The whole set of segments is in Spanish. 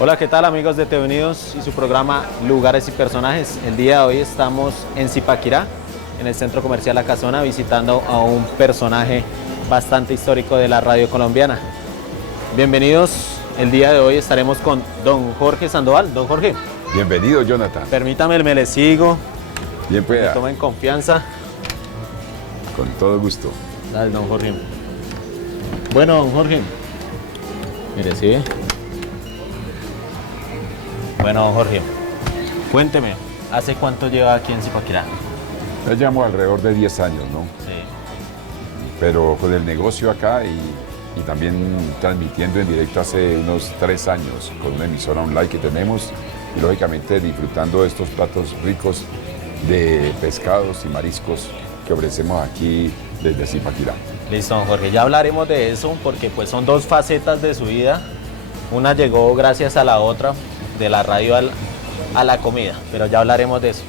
Hola, ¿qué tal amigos de TV Unidos y su programa Lugares y Personajes? El día de hoy estamos en Zipaquirá, en el centro comercial La Casona, visitando a un personaje bastante histórico de la radio colombiana. Bienvenidos, el día de hoy estaremos con don Jorge Sandoval. Don Jorge. Bienvenido, Jonathan. Permítame, me le sigo. Bien pueda. Tomen confianza. Con todo gusto. Dale, don Jorge. Bueno, don Jorge. Mire, sí. Bueno, don Jorge, cuénteme, ¿hace cuánto lleva aquí en Zipaquirá? Ya llevamos alrededor de 10 años, ¿no? Sí. Pero con el negocio acá y también transmitiendo en directo hace unos 3 años con una emisora online que tenemos y lógicamente disfrutando de estos platos ricos de pescados y mariscos que ofrecemos aquí desde Zipaquirá. Listo, don Jorge, ya hablaremos de eso porque pues son dos facetas de su vida. Una llegó gracias a la otra, de la radio a la comida, pero ya hablaremos de eso.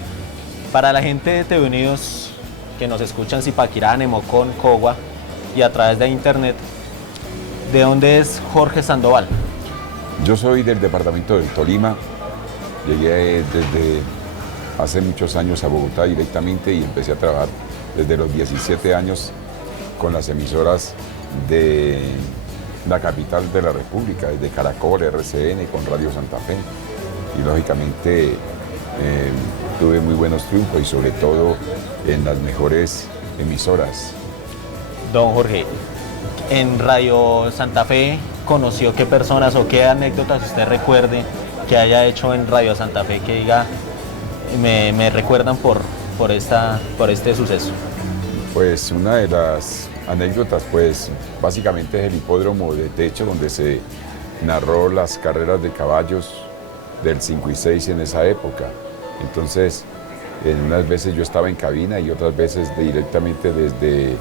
Para la gente de TV Unidos que nos escucha en Zipaquirá, Nemocón, Cogua y a través de internet, ¿de dónde es Jorge Sandoval? Yo soy del departamento del Tolima, llegué desde hace muchos años a Bogotá directamente y empecé a trabajar desde los 17 años con las emisoras de la capital de la República, desde Caracol, RCN, con Radio Santa Fe. Y lógicamente tuve muy buenos triunfos y sobre todo en las mejores emisoras. Don Jorge, en Radio Santa Fe, ¿conoció qué personas o qué anécdotas usted recuerde que haya hecho en Radio Santa Fe que diga, me recuerdan por este suceso? Pues una de las anécdotas, pues básicamente es el hipódromo de techo donde se narró las carreras de caballos del 5 y 6 en esa época. Entonces, en unas veces yo estaba en cabina y otras veces directamente desde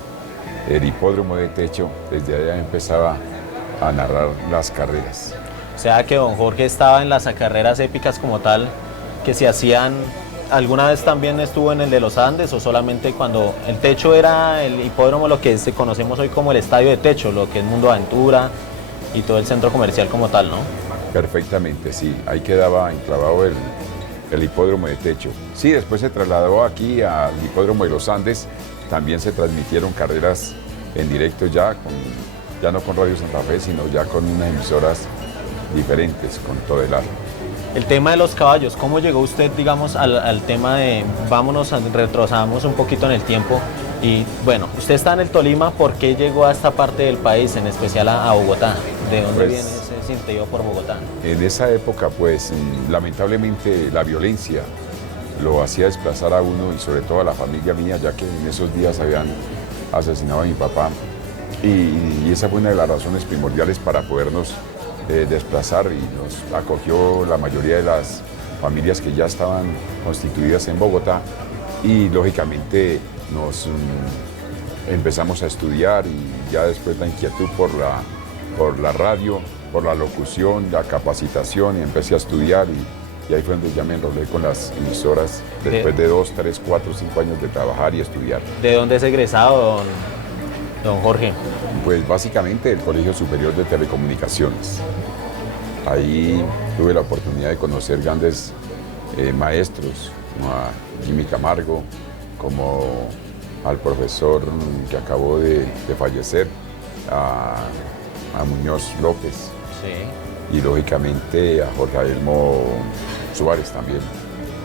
el hipódromo de techo, desde allá empezaba a narrar las carreras. O sea que don Jorge estaba en las carreras épicas como tal, que se hacían. ¿Alguna vez también estuvo en el de los Andes o solamente cuando el techo era el hipódromo, lo que conocemos hoy como el estadio de techo, lo que es Mundo Aventura y todo el centro comercial como tal, ¿no? Perfectamente, sí. Ahí quedaba enclavado el hipódromo de techo. Sí, después se trasladó aquí al hipódromo de los Andes. También se transmitieron carreras en directo ya no con Radio Santa Fe, sino ya con unas emisoras diferentes, con todo el arte. El tema de los caballos, ¿cómo llegó usted, digamos, al tema de, retrocedamos un poquito en el tiempo? Y bueno, usted está en el Tolima, ¿por qué llegó a esta parte del país, en especial a Bogotá? ¿De dónde viene ese cintillo por Bogotá? En esa época, pues, lamentablemente la violencia lo hacía desplazar a uno y sobre todo a la familia mía, ya que en esos días habían asesinado a mi papá. Y esa fue una de las razones primordiales para podernos desplazar y nos acogió la mayoría de las familias que ya estaban constituidas en Bogotá y lógicamente nos empezamos a estudiar y ya después la inquietud por la radio, por la locución, la capacitación y empecé a estudiar y ahí fue donde ya me enrolé con las emisoras después de 2, 3, 4, 5 años de trabajar y estudiar. ¿De dónde es egresado, don Jorge? Pues básicamente el Colegio Superior de Telecomunicaciones. Ahí tuve la oportunidad de conocer grandes maestros, como a Jimmy Camargo, como al profesor que acabó de fallecer, a Muñoz López. Sí. Y lógicamente a Jorge Adelmo Suárez también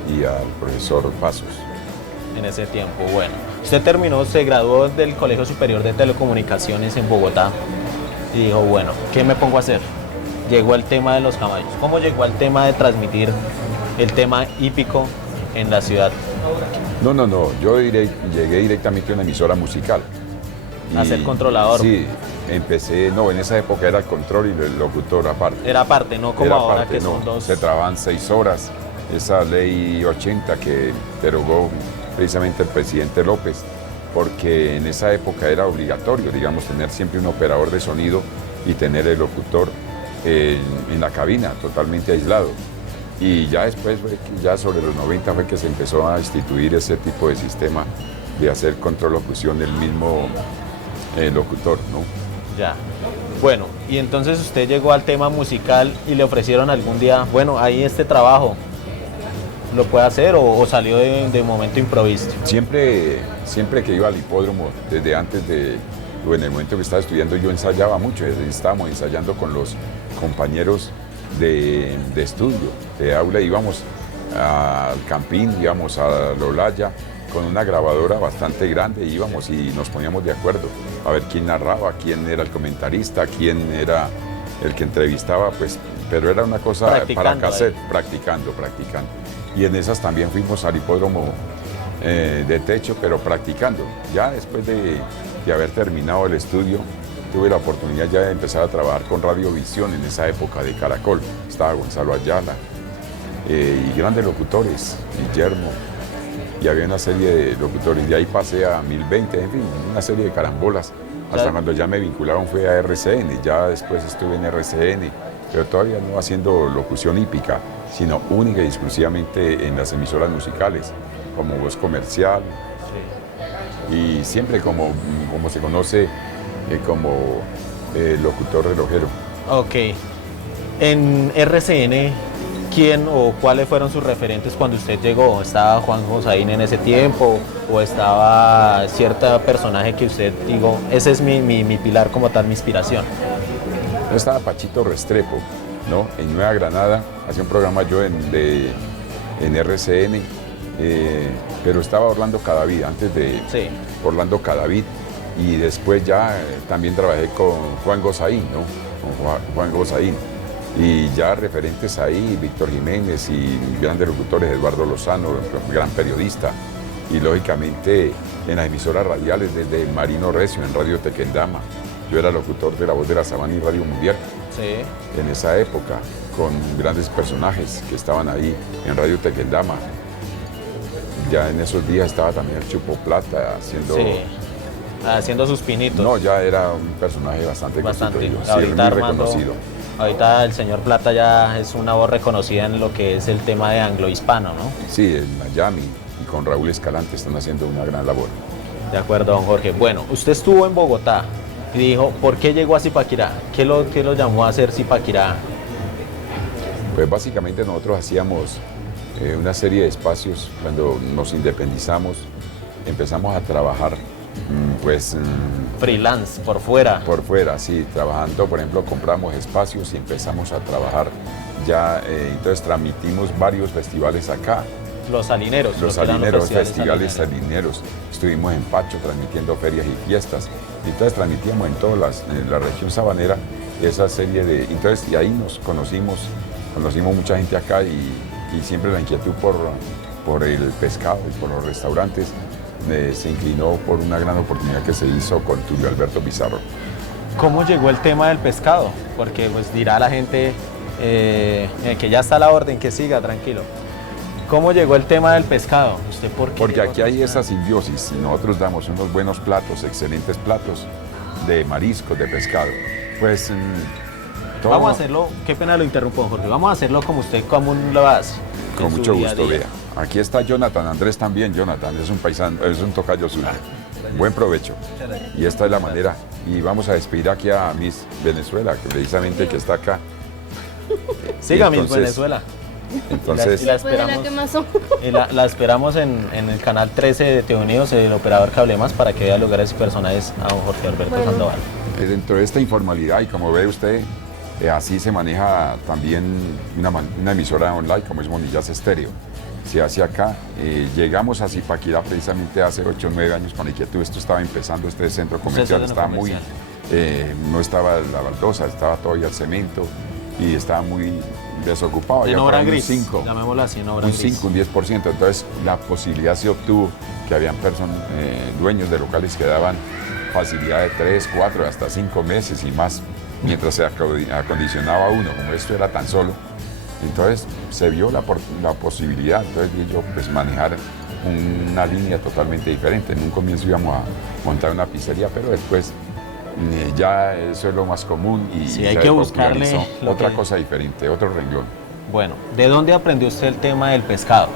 y al profesor Pasos. En ese tiempo, bueno. Usted terminó, se graduó del Colegio Superior de Telecomunicaciones en Bogotá y dijo, bueno, ¿qué me pongo a hacer? Llegó el tema de los caballos. ¿Cómo llegó al tema de transmitir el tema hípico en la ciudad? No, yo llegué directamente a una emisora musical. A ser controlador. Sí, empecé, en esa época era el control y el locutor aparte. Era aparte, no como era ahora aparte, que son dos. Se trabajan 6 horas. Esa ley 80 que derogó precisamente el presidente López, porque en esa época era obligatorio, digamos, tener siempre un operador de sonido y tener el locutor en la cabina, totalmente aislado. Y ya después, ya sobre los 90 fue que se empezó a instituir ese tipo de sistema de hacer control-locución del mismo locutor, ¿no? Ya. Bueno, y entonces usted llegó al tema musical y le ofrecieron algún día, bueno, ahí este trabajo, ¿lo puede hacer o salió de momento improviso? Siempre que iba al hipódromo, desde antes de, o en el momento que estaba estudiando, yo ensayaba mucho, estábamos ensayando con los compañeros de estudio, de aula, íbamos al Campín, íbamos a Lolaya, con una grabadora bastante grande, íbamos y nos poníamos de acuerdo a ver quién narraba, quién era el comentarista, quién era el que entrevistaba, pues, pero era una cosa para cassette, practicando. Y en esas también fuimos al hipódromo de techo, pero practicando. Ya después de haber terminado el estudio, tuve la oportunidad ya de empezar a trabajar con Radiovisión en esa época de Caracol. Estaba Gonzalo Ayala y grandes locutores, Guillermo, y había una serie de locutores. De ahí pasé a 1020, en fin, una serie de carambolas. Hasta cuando ya me vincularon fue a RCN, ya después estuve en RCN, pero todavía no haciendo locución hípica, sino única y exclusivamente en las emisoras musicales, como voz comercial, sí. Y siempre como se conoce como locutor relojero. Ok. En RCN, ¿quién o cuáles fueron sus referentes cuando usted llegó? ¿Estaba Juan Josaín en ese tiempo o estaba cierto personaje que usted dijo, ese es mi pilar como tal, mi inspiración? Estaba Pachito Restrepo, ¿no? En Nueva Granada, hacía un programa yo en RCN, pero estaba Orlando Cadavid, antes de sí. Orlando Cadavid, y después ya también trabajé con Juan Gozaín, ¿no? Con Juan Gozaín. Y ya referentes ahí, Víctor Jiménez y grandes locutores, Eduardo Lozano, gran periodista. Y lógicamente en las emisoras radiales, desde Marino Recio, en Radio Tequendama. Yo era locutor de La Voz de la Sabana y Radio Mundial. Sí. En esa época, con grandes personajes que estaban ahí en Radio Tequendama. Ya en esos días estaba también el Chupo Plata haciendo sus pinitos. No, ya era un personaje bastante constituido, sí, muy reconocido. Ahorita el señor Plata ya es una voz reconocida en lo que es el tema de anglo-hispano, ¿no? Sí, en Miami y con Raúl Escalante están haciendo una gran labor. De acuerdo, don Jorge. Bueno, usted estuvo en Bogotá y dijo, ¿por qué llegó a Zipaquirá? ¿Qué lo llamó a hacer Zipaquirá? Pues básicamente nosotros hacíamos una serie de espacios cuando nos independizamos, empezamos a trabajar freelance, por fuera. Por fuera, sí, trabajando, por ejemplo, compramos espacios y empezamos a trabajar ya, entonces transmitimos varios festivales acá. Los salineros. Los festivales salineros. Estuvimos en Pacho transmitiendo ferias y fiestas. Y entonces transmitíamos en toda la región sabanera esa serie de... Entonces, y ahí nos conocimos mucha gente acá y siempre la inquietud por el pescado y por los restaurantes se inclinó por una gran oportunidad que se hizo con Tulio Alberto Pizarro. ¿Cómo llegó el tema del pescado? Porque pues dirá la gente que ya está la orden, que siga, tranquilo. ¿Cómo llegó el tema del pescado? ¿Usted por qué? Porque aquí hay esa simbiosis y nosotros damos unos buenos platos, excelentes platos de mariscos, de pescado. Pues vamos a hacerlo, qué pena lo interrumpo, Jorge, vamos a hacerlo como usted común lo hace. Con mucho gusto, vea. Aquí está Jonathan Andrés también. Jonathan es un paisano, es un tocayo suyo. Buen provecho. Y esta es la manera. Y vamos a despedir aquí a Miss Venezuela, que precisamente que está acá. Siga Miss Venezuela. Entonces, la esperamos en el canal 13 de TV Unidos, el operador Cable Más, para que vea lugares y personajes a don Jorge Alberto Sandoval. Dentro de esta informalidad, y como ve usted, así se maneja también una emisora online como es Monillas Estéreo. Se hace acá. Llegamos a Zipaquirá precisamente hace 8 o 9 años con la inquietud. Esto estaba empezando, este centro comercial estaba muy... no estaba la baldosa, estaba todavía el cemento y estaba muy desocupado. En obra gris, llamémoslo así, en obra gris. Un 5, un 10%. Entonces la posibilidad se obtuvo que habían dueños de locales que daban facilidad de 3, 4, hasta 5 meses y más, mientras se acondicionaba uno. Como esto era tan solo, entonces se vio la posibilidad, entonces yo pues manejar una línea totalmente diferente. En un comienzo íbamos a montar una pizzería, pero después ya eso es lo más común y sí, hay que buscarle otra cosa diferente, otro renglón. Bueno, ¿de dónde aprendió usted el tema del pescado?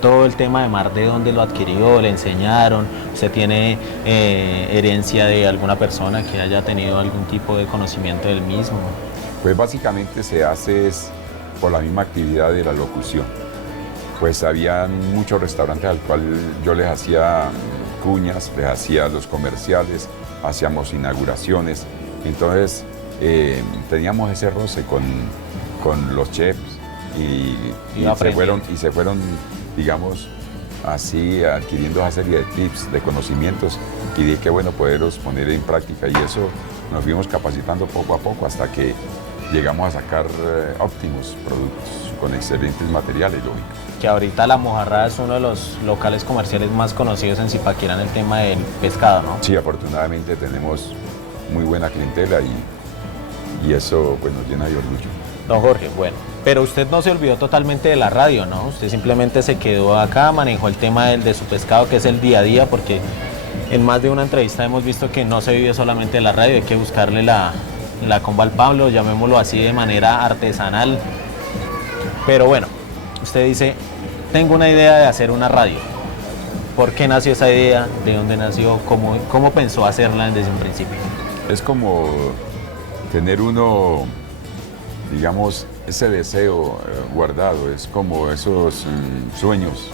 todo el tema de mar, ¿de dónde lo adquirió? ¿Le enseñaron? ¿Usted tiene herencia de alguna persona que haya tenido algún tipo de conocimiento del mismo? Pues básicamente se hace es por la misma actividad de la locución. Pues habían muchos restaurantes al cual yo les hacía cuñas, les hacía los comerciales, hacíamos inauguraciones. Entonces teníamos ese roce con los chefs y se fueron, digamos, así adquiriendo esa serie de tips, de conocimientos, y dije que bueno poderlos poner en práctica, y eso nos fuimos capacitando poco a poco hasta que llegamos a sacar óptimos productos con excelentes materiales, lógico. Que ahorita La Mojarra es uno de los locales comerciales más conocidos en Zipaquirá en el tema del pescado, ¿no? Sí, afortunadamente tenemos muy buena clientela y eso pues nos llena de orgullo. Don Jorge, bueno, pero usted no se olvidó totalmente de la radio, ¿no? Usted simplemente se quedó acá, manejó el tema de su pescado, que es el día a día, porque en más de una entrevista hemos visto que no se vive solamente de la radio, hay que buscarle la comba al Pablo, llamémoslo así, de manera artesanal. Pero bueno, usted dice, tengo una idea de hacer una radio. ¿Por qué nació esa idea? ¿De dónde nació? ¿Cómo pensó hacerla desde un principio? Es como tener uno, digamos, ese deseo guardado, es como esos sueños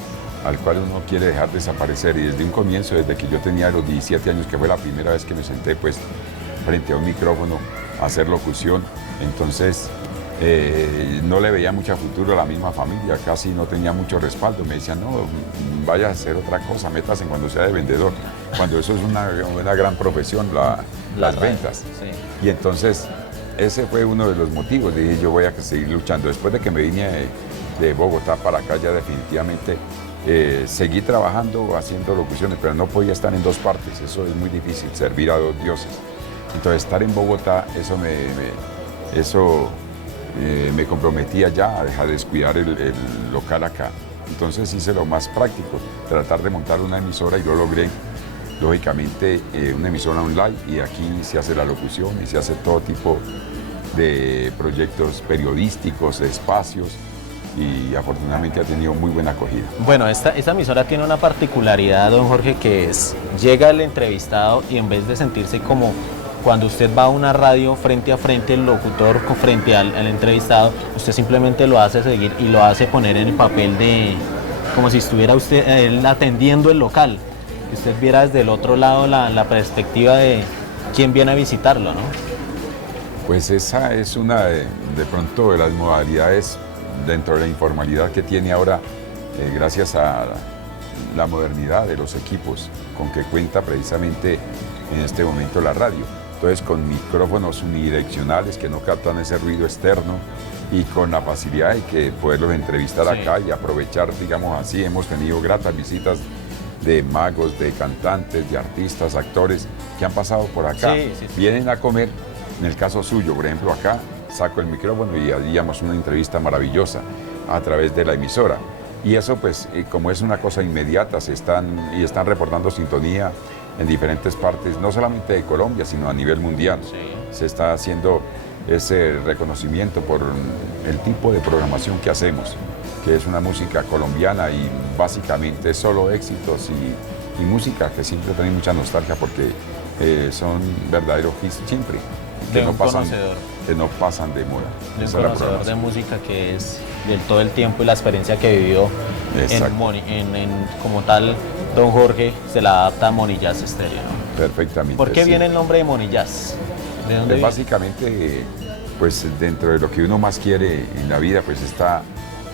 al cual uno quiere dejar desaparecer, y desde un comienzo, desde que yo tenía los 17 años, que fue la primera vez que me senté pues frente a un micrófono a hacer locución, entonces no le veía mucho futuro a la misma familia, casi no tenía mucho respaldo, me decían, no, vaya a hacer otra cosa, métase cuando sea de vendedor, cuando eso es una gran profesión, las ventas. Sí. Y entonces ese fue uno de los motivos, dije yo voy a seguir luchando. Después de que me vine de Bogotá para acá, ya definitivamente seguí trabajando, haciendo locuciones, pero no podía estar en dos partes, eso es muy difícil, servir a dos dioses. Entonces estar en Bogotá, eso me comprometía ya a dejar de descuidar el local acá. Entonces hice lo más práctico, tratar de montar una emisora, y lo logré. Lógicamente una emisora online, y aquí se hace la locución y se hace todo tipo de proyectos periodísticos, de espacios, y afortunadamente ha tenido muy buena acogida. Bueno, esta emisora tiene una particularidad, don Jorge, que es, llega el entrevistado y en vez de sentirse como cuando usted va a una radio frente a frente, el locutor frente al entrevistado, usted simplemente lo hace seguir y lo hace poner en el papel de, como si estuviera usted él atendiendo el local, que usted viera desde el otro lado la perspectiva de quién viene a visitarlo, ¿no? Pues esa es una de pronto de las modalidades dentro de la informalidad que tiene ahora, gracias a la modernidad de los equipos con que cuenta precisamente en este momento la radio. Entonces, con micrófonos unidireccionales que no captan ese ruido externo, y con la facilidad de que poderlos entrevistar acá y aprovechar, digamos así, hemos tenido gratas visitas de magos, de cantantes, de artistas, actores que han pasado por acá, vienen a comer. En el caso suyo, por ejemplo, acá saco el micrófono y haríamos una entrevista maravillosa a través de la emisora. Y eso, pues, como es una cosa inmediata, están reportando sintonía en diferentes partes, no solamente de Colombia, sino a nivel mundial. Se está haciendo ese reconocimiento por el tipo de programación que hacemos, que es una música colombiana y básicamente solo éxitos y música que siempre tiene mucha nostalgia, porque son verdaderos hits siempre. Que no pasan de moda. De un conocedor de música que es del todo el tiempo y la experiencia que vivió como tal, don Jorge se la adapta a Moni Jazz Estéreo, ¿no? Perfectamente. ¿Por qué viene el nombre de Moni Jazz? ¿De dónde viene? Básicamente, pues dentro de lo que uno más quiere en la vida, pues está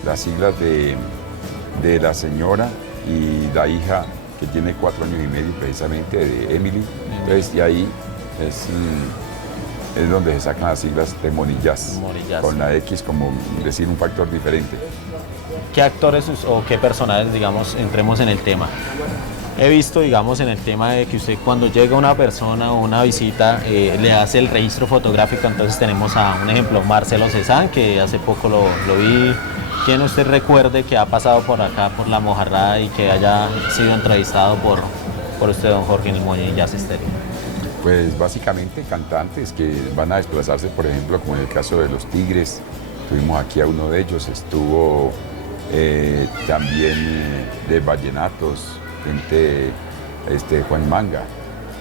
las siglas de la señora y la hija, que tiene 4 años y medio precisamente, de Emily. Entonces, y ahí es donde se sacan las siglas de Moni Jazz, con la X como decir un factor diferente. ¿Qué actores o qué personajes, digamos, entremos en el tema? He visto, digamos, en el tema de que usted cuando llega una persona o una visita le hace el registro fotográfico. Entonces tenemos a un ejemplo, Marcelo Cezanne, que hace poco lo vi. ¿Quién usted recuerde que ha pasado por acá, por La Mojarra, y que haya sido entrevistado por usted, don Jorge, en el Moni Jazz Estéreo? Pues básicamente cantantes que van a desplazarse, por ejemplo, como en el caso de Los Tigres. Tuvimos aquí a uno de ellos, estuvo también de vallenatos, gente, Juan Manga.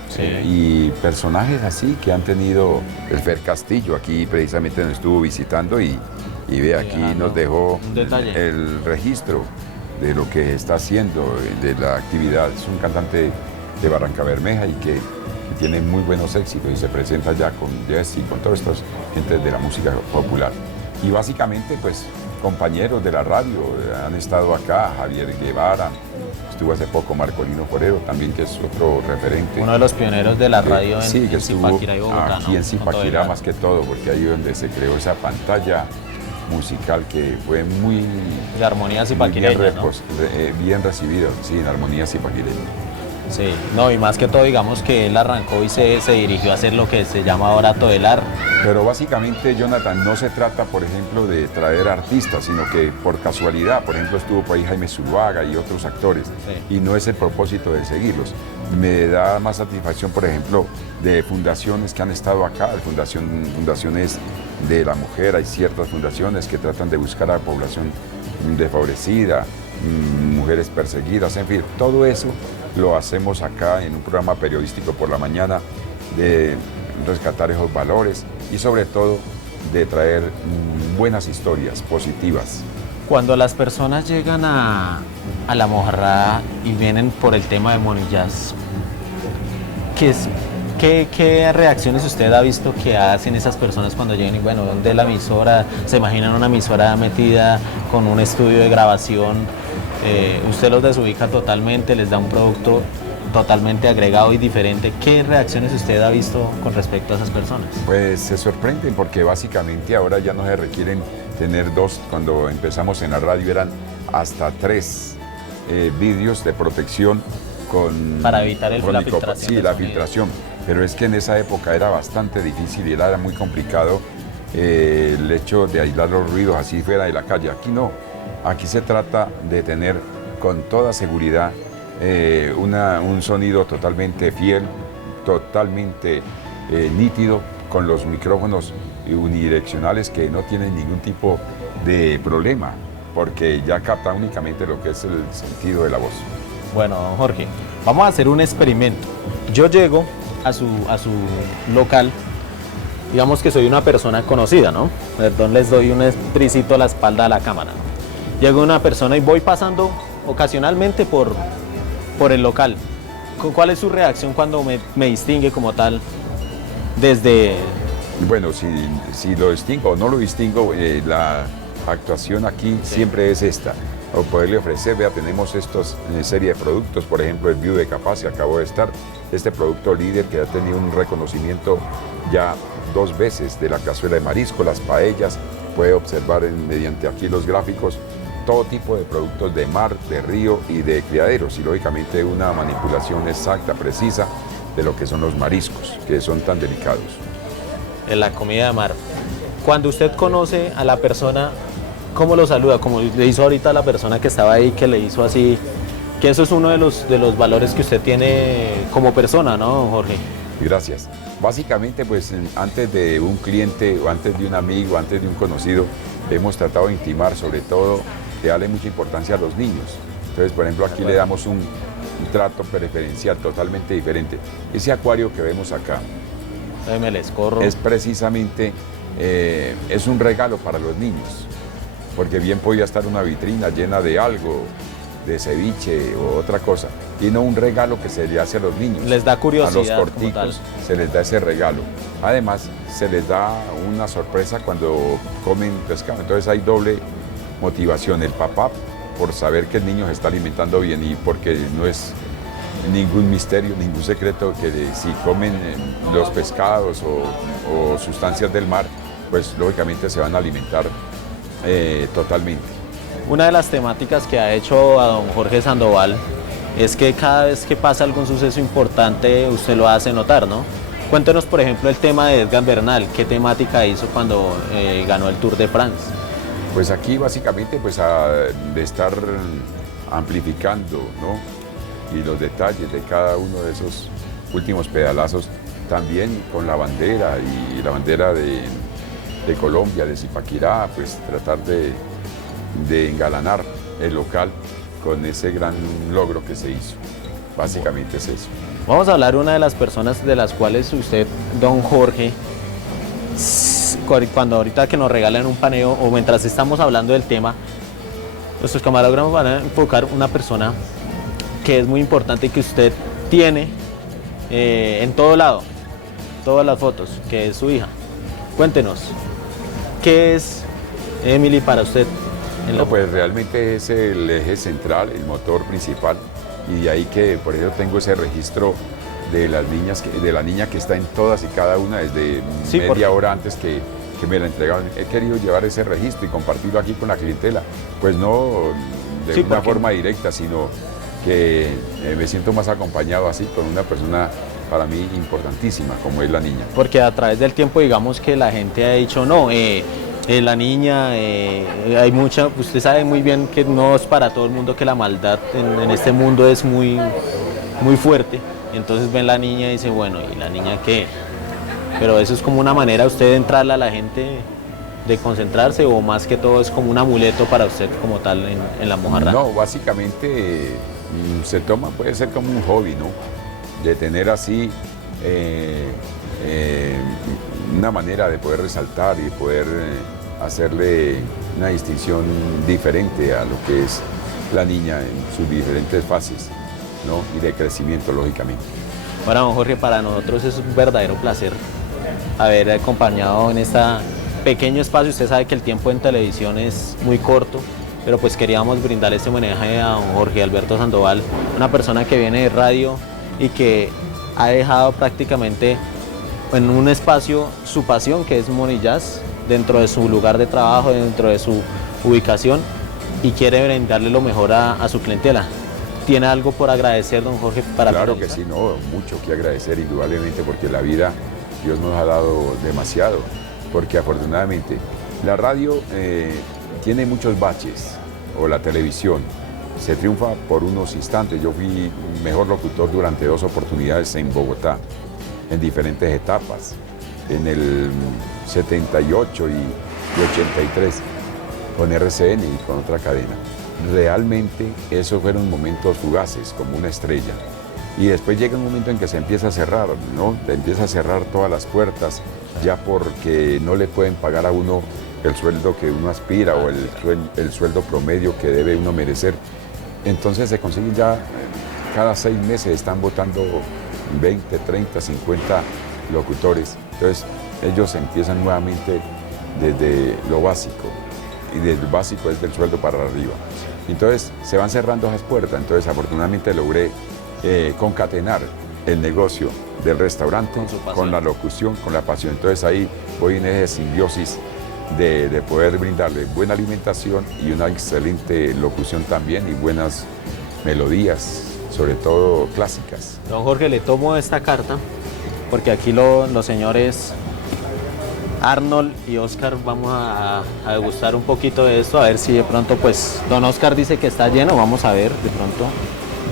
Sí. Y personajes así que han tenido, el Fer Castillo aquí precisamente nos estuvo visitando y ve, aquí nos dejó un detalle, el registro de lo que está haciendo, de la actividad. Es un cantante de Barranca Bermeja y que tiene muy buenos éxitos y se presenta ya con Jesse y con todas estas gentes de la música popular. Y básicamente pues compañeros de la radio han estado acá, Javier Guevara, estuvo hace poco Marcolino Forero también, que es otro referente. Uno de los pioneros de la radio en Zipaquirá y Bogotá, aquí, ¿no? En Zipaquirá más que todo, porque ahí es donde se creó esa pantalla musical que fue muy... De armonía zipaquireña, bien recibido, sí, en armonía zipaquireña. Sí, no, y más que todo, digamos que él arrancó y se dirigió a hacer lo que se llama ahora todelar. Pero básicamente, Jonathan, no se trata, por ejemplo, de traer artistas, sino que por casualidad, por ejemplo, estuvo por ahí Jaime Zuluaga y otros actores, sí. Y no es el propósito de seguirlos. Me da más satisfacción, por ejemplo, de fundaciones que han estado acá, fundaciones de la mujer, hay ciertas fundaciones que tratan de buscar a la población desfavorecida, mujeres perseguidas, en fin, todo eso lo hacemos acá en un programa periodístico por la mañana, de rescatar esos valores y sobre todo de traer buenas historias positivas. Cuando las personas llegan a la Mojarrá y vienen por el tema de Monillas, ¿qué reacciones usted ha visto que hacen esas personas cuando llegan y bueno, de la emisora, se imaginan una emisora metida con un estudio de grabación? Usted los desubica totalmente, les da un producto totalmente agregado y diferente. ¿Qué reacciones usted ha visto con respecto a esas personas? Pues se sorprenden porque básicamente ahora ya no se requieren tener dos, cuando empezamos en la radio eran hasta 3 vídeos de protección para evitar la filtración. Sí, la filtración, pero es que en esa época era bastante difícil y era muy complicado el hecho de aislar los ruidos así fuera de la calle. Aquí no. Aquí se trata de tener con toda seguridad un sonido totalmente fiel, totalmente nítido, con los micrófonos unidireccionales que no tienen ningún tipo de problema, porque ya capta únicamente lo que es el sentido de la voz. Bueno, don Jorge, vamos a hacer un experimento. Yo llego a su local, digamos que soy una persona conocida, ¿no? Perdón, les doy un tricito a la espalda a la cámara, ¿no? Llega una persona y voy pasando ocasionalmente por el local. ¿Cuál es su reacción cuando me distingue como tal desde...? Bueno, si lo distingo o no lo distingo, la actuación aquí siempre es esta. O poderle ofrecer, vea, tenemos estos serie de productos, por ejemplo, el View de Capaz, que acabó de estar, este producto líder que ha tenido un reconocimiento ya 2 veces de la cazuela de marisco, las paellas, puede observar mediante aquí los gráficos, todo tipo de productos de mar, de río y de criaderos, y lógicamente una manipulación exacta, precisa de lo que son los mariscos, que son tan delicados. En la comida de mar, cuando usted conoce a la persona, ¿cómo lo saluda? Como le hizo ahorita a la persona que estaba ahí, que le hizo así, que eso es uno de los valores que usted tiene como persona, ¿no, don Jorge? Gracias. Básicamente, pues antes de un cliente o antes de un amigo, antes de un conocido, hemos tratado de intimar, sobre todo, de darle mucha importancia a los niños. Entonces, por ejemplo, aquí le damos un trato preferencial totalmente diferente. Ese acuario que vemos acá es precisamente, es un regalo para los niños, porque bien podía estar una vitrina llena de algo, de ceviche o otra cosa, y no un regalo que se le hace a los niños. Les da curiosidad. A los corticos se les da ese regalo. Además, se les da una sorpresa cuando comen pescado. Entonces hay doble motivación. El papá por saber que el niño se está alimentando bien y porque no es ningún misterio, ningún secreto que si comen los pescados o sustancias del mar, pues lógicamente se van a alimentar totalmente. Una de las temáticas que ha hecho a don Jorge Sandoval es que cada vez que pasa algún suceso importante usted lo hace notar, ¿no? Cuéntenos, por ejemplo, el tema de Egan Bernal. ¿Qué temática hizo cuando ganó el Tour de France? Pues aquí básicamente pues de estar amplificando, ¿no? Y los detalles de cada uno de esos últimos pedalazos, también con la bandera y la bandera de Colombia, de Zipaquirá, pues tratar de engalanar el local con ese gran logro que se hizo. Básicamente es eso. Vamos a hablar de una de las personas de las cuales usted, don Jorge, cuando ahorita que nos regalan un paneo o mientras estamos hablando del tema, nuestros camarógrafos van a enfocar una persona que es muy importante y que usted tiene en todo lado, todas las fotos, que es su hija. Cuéntenos, ¿qué es Emily para usted? No, pues realmente es el eje central, el motor principal, y de ahí que por eso tengo ese registro de las niñas, de la niña que está en todas y cada una desde media hora antes que me la entregaron. He querido llevar ese registro y compartirlo aquí con la clientela, pues no de una forma directa, sino que me siento más acompañado así con una persona para mí importantísima como es la niña. Porque a través del tiempo digamos que la gente ha dicho no, la niña, hay mucha, usted sabe muy bien que no es para todo el mundo, que la maldad en este mundo es muy fuerte, y entonces ven la niña y dice bueno, ¿y la niña qué? Pero eso es como una manera usted de entrarle a la gente, de concentrarse, o más que todo es como un amuleto para usted como tal en la mojarra. No, básicamente se toma, puede ser como un hobby, ¿no? De tener así una manera de poder resaltar y poder hacerle una distinción diferente a lo que es la niña en sus diferentes fases, ¿no? Y de crecimiento, lógicamente. Bueno, don Jorge, para nosotros es un verdadero placer haber acompañado en este pequeño espacio. Usted sabe que el tiempo en televisión es muy corto, pero pues queríamos brindarle este homenaje a don Jorge Alberto Sandoval, una persona que viene de radio y que ha dejado prácticamente en un espacio su pasión, que es Money Jazz, dentro de su lugar de trabajo, dentro de su ubicación, y quiere brindarle lo mejor a su clientela. ¿Tiene algo por agradecer, don Jorge, para Claro finalizar? que sí, no, mucho que agradecer, indudablemente, porque la vida Dios nos ha dado demasiado, porque afortunadamente la radio tiene muchos baches, o la televisión, se triunfa por unos instantes. Yo fui mejor locutor durante 2 oportunidades en Bogotá, en diferentes etapas, en el 78 y 83, con RCN y con otra cadena. Realmente esos fueron momentos fugaces, como una estrella. Y después llega un momento en que se empieza a cerrar, ¿no? Se empieza a cerrar todas las puertas, ya porque no le pueden pagar a uno el sueldo que uno aspira o el sueldo promedio que debe uno merecer. Entonces se consiguen ya, cada 6 meses están votando 20, 30, 50 locutores. Entonces ellos empiezan nuevamente desde lo básico, y desde el básico es del sueldo para arriba. Entonces se van cerrando esas puertas. Entonces afortunadamente logré concatenar el negocio del restaurante con la locución, con la pasión. Entonces ahí voy en esa simbiosis de poder brindarle buena alimentación y una excelente locución también, y buenas melodías, sobre todo clásicas. Don Jorge, le tomo esta carta porque aquí los señores Arnold y Oscar vamos a degustar un poquito de esto, a ver si de pronto, pues, don Oscar dice que está lleno, vamos a ver, de pronto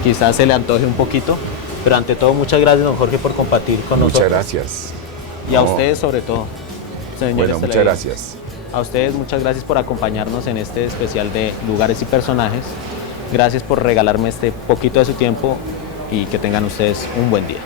quizás se le antoje un poquito, pero ante todo muchas gracias, don Jorge, por compartir con nosotros. Muchas gracias. Y a ustedes sobre todo, señores. Bueno, muchas gracias. A ustedes muchas gracias por acompañarnos en este especial de lugares y personajes. Gracias por regalarme este poquito de su tiempo y que tengan ustedes un buen día.